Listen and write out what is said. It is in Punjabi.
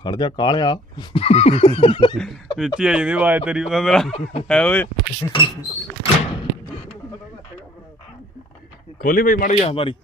ਖੜ ਜਾ ਕਾਲਿਆ ਵਿੱਚ ਹੀ ਆਈ ਜਾਂਦੀ ਆਵਾਜ਼ ਤੇਰੀ ਉਹਨਾਂ ਦਾ ਹੈ ਓਏ ਖੋਲੀ ਬਈ ਮਾੜੀ ਜਾ ਮਾਰੀ